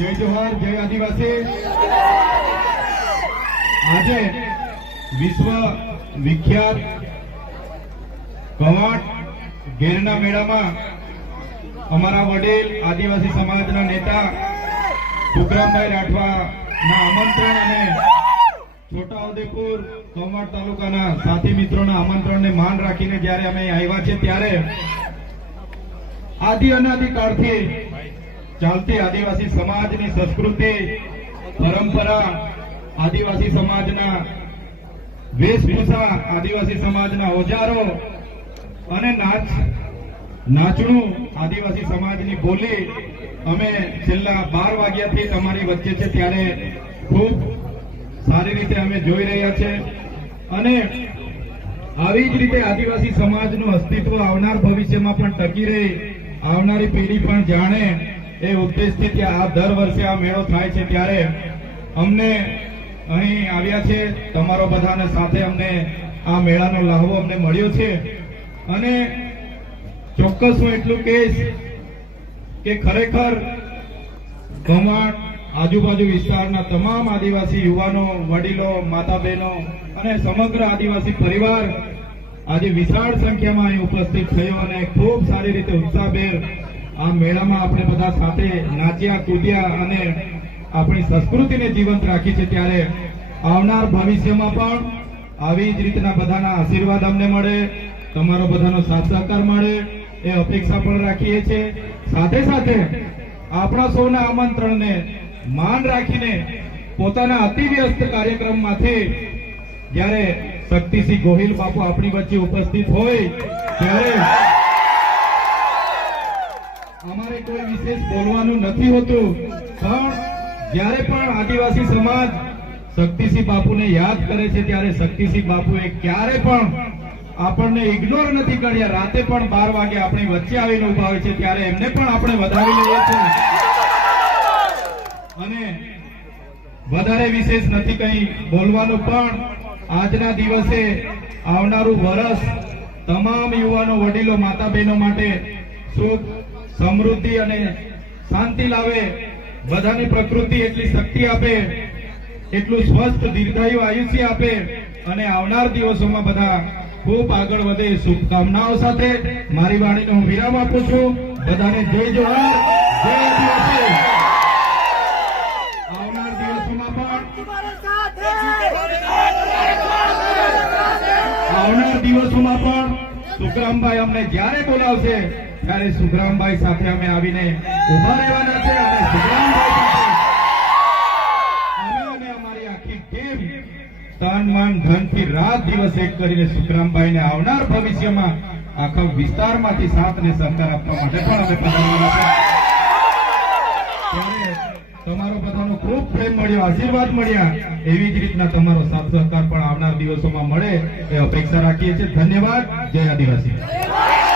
જય જવાહર જય આદિવાસી આજે વિશ્વ વિખ્યાત કવાટ ઘેરના મેળામાં અમારા વડીલ આદિવાસી સમાજના નેતા સુખરામભાઈ ના આમંત્રણ અને છોટાઉદેપુર કવાટ તાલુકાના સાથી મિત્રોના આમંત્રણને માન રાખીને જ્યારે અમે આવ્યા છે ત્યારે આદિ અનાદિ કાળથી ચાલતી આદિવાસી સમાજની સંસ્કૃતિ પરંપરા આદિવાસી સમાજના વેશભૂષા આદિવાસી સમાજના ઓજારો અને નાચ નાચણું આદિવાસી સમાજની બોલી અમે છેલ્લા બાર વાગ્યાથી તમારી વચ્ચે છે ત્યારે ખૂબ સારી રીતે અમે જોઈ રહ્યા છે અને આવી જ રીતે આદિવાસી સમાજનું અસ્તિત્વ આવનાર ભવિષ્યમાં પણ ટકી રહી આવનારી પેઢી પણ જાણે એ ઉદ્દેશથી આ દર વર્ષે આ મેળો થાય છે ત્યારે અમને અહીં આવ્યા છે તમારો બધાને સાથે અમને આ મેળાનો લાહવો અમને મળ્યો છે અને ચોક્કસ હું એટલું કહીશ કે ખરેખર ઘમાટ આજુબાજુ વિસ્તારના તમામ આદિવાસી યુવાનો વડીલો માતા બહેનો અને સમગ્ર આદિવાસી પરિવાર આજે વિશાળ સંખ્યામાં અહીં ઉપસ્થિત થયો અને ખૂબ સારી રીતે ઉત્સાહભેર આ મેળામાં આપણે બધા સાથે નાચ્યા કૂદ્યા અને આપણી સંસ્કૃતિને જીવંત રાખી છે ત્યારે આવનાર ભવિષ્યમાં પણ આવી જ રીતના બધાના આશીર્વાદ અમને મળે તમારો બધાનો સાથ સહકાર મળે એ અપેક્ષા પણ રાખીએ છીએ સાથે સાથે આપણા સૌના આમંત્રણને માન રાખીને પોતાના અતિ વ્યસ્ત કાર્યક્રમમાંથી જ્યારે શક્તિસિંહ ગોહિલ બાપુ આપણી વચ્ચે ઉપસ્થિત હોય ત્યારે અમારે કોઈ વિશેષ બોલવાનું નથી હોતું પણ જ્યારે પણ આદિવાસી સમાજ શક્તિસિંહ બાપુને યાદ કરે છે ત્યારે શક્તિસિંહ બાપુએ ક્યારે પણ આપણને ઇગ્નોર નથી કર્યા રાતે પણ બાર વાગે આપણી વચ્ચે આવીને ઉભા હોય છે ત્યારે એમને પણ આપણે વધાવી લઈએ છીએ અને વધારે વિશેષ નથી કઈ બોલવાનું પણ આજના દિવસે આવનારું વરસ તમામ યુવાનો વડીલો માતા બહેનો માટે શુભ સમૃદ્ધિ અને શાંતિ લાવે બધાની પ્રકૃતિ એટલી શક્તિ આપે એટલું સ્વસ્થ દીર્ઘાયુ આયુષ્ય આપે અને આવનાર દિવસોમાં બધા ખૂબ આગળ વધે શુભકામનાઓ સાથે મારી વાણીનો હું વિરામ આપું છું બધાને જય જોહાર જય આદિવાસી આવનાર દિવસોમાં પણ આવનાર દિવસોમાં પણ સુખરામભાઈ અમને જ્યારે બોલાવશે ત્યારે સુખરામભાઈ સાથે અમે આવીને ઉભા રહેવાના છે અને રાત દિવસ એક કરીને સુખરામભાઈને આવનાર ભવિષ્યમાં આખા વિસ્તારમાંથી સાથ ને સહકાર આપવા માટે પણ અમે તમારો બધાનો ખૂબ પ્રેમ મળ્યો આશીર્વાદ મળ્યા એવી જ રીતના તમારો સાથ સહકાર પણ આવનાર દિવસોમાં મળે એ અપેક્ષા રાખીએ છીએ ધન્યવાદ જય આદિવાસી